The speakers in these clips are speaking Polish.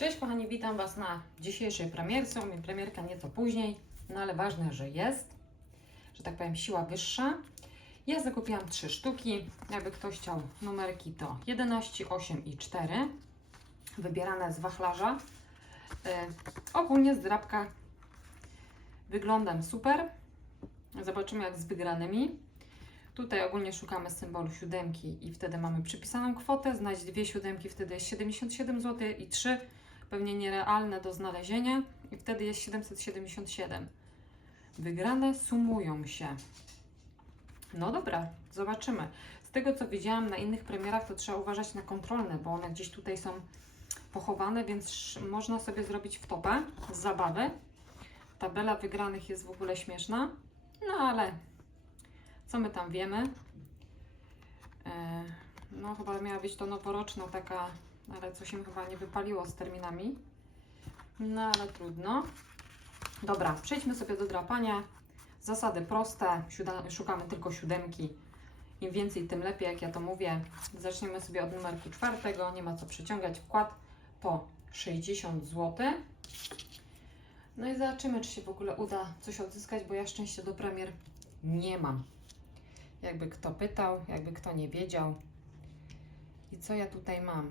Cześć kochani, witam Was na dzisiejszej premierce. U mnie premierka nieco później, no ale ważne, że jest, że tak powiem siła wyższa. Ja zakupiłam trzy sztuki. Jakby ktoś chciał numerki to 11, 8 i 4. Wybierane z wachlarza. E, ogólnie zdrabka wyglądam super. Zobaczymy jak z wygranymi. Tutaj ogólnie szukamy symbolu siódemki i wtedy mamy przypisaną kwotę. Znajdź dwie siódemki, wtedy jest 77 zł i trzy pewnie nierealne do znalezienia i wtedy jest 777. Wygrane sumują się. No dobra, zobaczymy. Z tego co widziałam na innych premierach, to trzeba uważać na kontrolne, bo one gdzieś tutaj są pochowane, więc można sobie zrobić wtopę z zabawy. Tabela wygranych jest w ogóle śmieszna, no ale co my tam wiemy? E, No, chyba miała być to noworoczna taka, ale coś im chyba nie wypaliło z terminami. No, ale trudno. Dobra, przejdźmy sobie do drapania. Zasady proste, szukamy tylko siódemki. Im więcej, tym lepiej, jak ja to mówię. Zaczniemy sobie od numerku czwartego, nie ma co przeciągać. Wkład to 60 zł. No i zobaczymy, czy się w ogóle uda coś odzyskać, bo ja szczęście do premier nie mam. Jakby kto pytał, jakby kto nie wiedział. I co ja tutaj mam?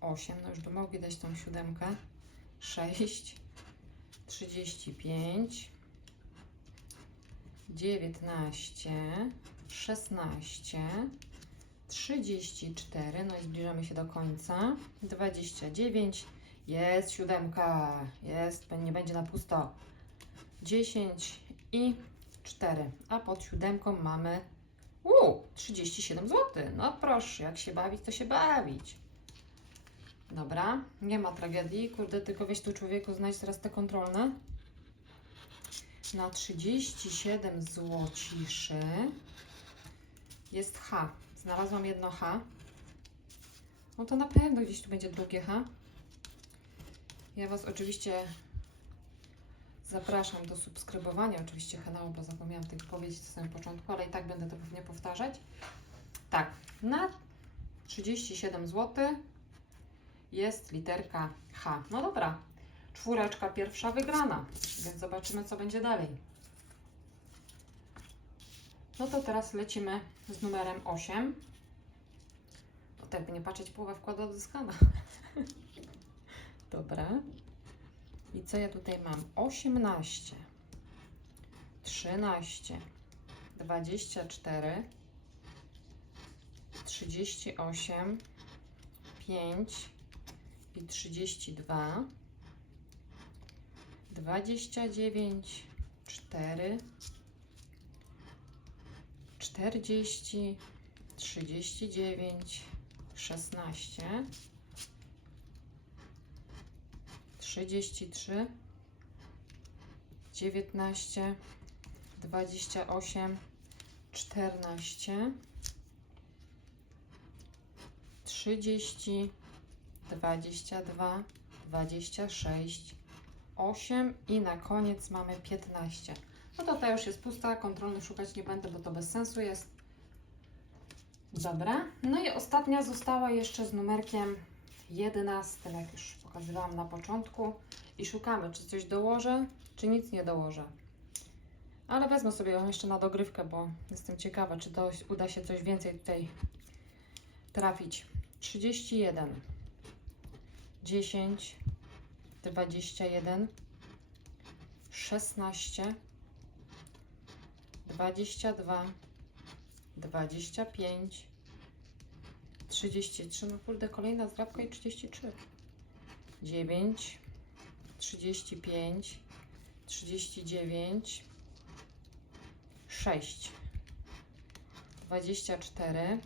8 no już by mogli dać tą siódemkę 6 35 19 16 34 no i zbliżamy się do końca 29 jest siódemka jest, nie będzie na pusto 10 i 4 a pod siódemką mamy Uuu, 37 zł. No proszę, jak się bawić, to się bawić. Dobra, nie ma tragedii. Kurde, tylko weź tu człowieku znajdź teraz te kontrolne. Na 37 złociszy jest H. Znalazłam jedno H. No to na pewno gdzieś tu będzie drugie H. Ja Was oczywiście zapraszam do subskrybowania oczywiście kanału, bo zapomniałam tego powiedzieć na samym początku, ale i tak będę to pewnie powtarzać. Tak, na 37 zł jest literka H. No dobra, czwóreczka pierwsza wygrana, więc zobaczymy co będzie dalej. No to teraz lecimy z numerem 8. No to jakby nie patrzeć, połowa wkładu odzyskana. Dobra. I co ja tutaj mam? 18, 13, 24, 38, 5 i 32, 29, 4, 40, 39, 16, 33, 19, 28, 14, 30, 22, 26, 8 i na koniec mamy 15. No to ta już jest pusta, kontrolny szukać nie będę, bo to bez sensu jest. Dobra, no i ostatnia została jeszcze z numerkiem 11, jak już pokazywałam na początku. I szukamy, czy coś dołożę, czy nic nie dołożę. Ale wezmę sobie ją jeszcze na dogrywkę, bo jestem ciekawa, czy to uda się coś więcej tutaj trafić. 31, 10, 21, 16, 22, 25, 33, no kurde, kolejna zdrabka i 33. 9, 35, 39, 6, 24,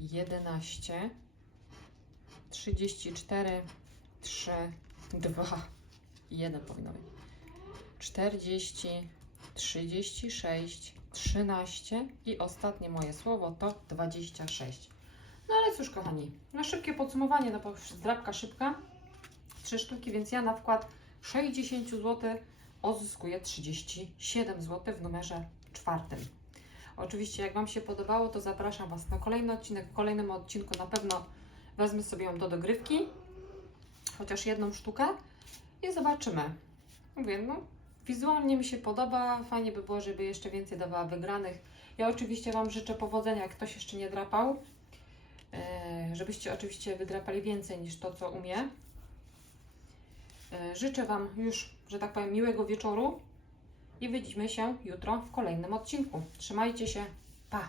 11, 34, 3, 2, 1 powinno być. 40, 36, 13 i ostatnie moje słowo to 26. No ale cóż, kochani, na szybkie podsumowanie, no bo zdrabka szybka, trzy sztuki, więc ja na wkład 60 zł odzyskuję 37 zł w numerze czwartym. Oczywiście, jak Wam się podobało, to zapraszam Was na kolejny odcinek. W kolejnym odcinku na pewno wezmę sobie ją do dogrywki, chociaż jedną sztukę i zobaczymy. Mówię, no, wizualnie mi się podoba, fajnie by było, żeby jeszcze więcej dawała wygranych. Ja oczywiście Wam życzę powodzenia, jak ktoś jeszcze nie drapał, e, żebyście oczywiście wydrapali więcej niż to, co umie. E, Życzę Wam już, że tak powiem, miłego wieczoru i widzimy się jutro w kolejnym odcinku. Trzymajcie się, pa!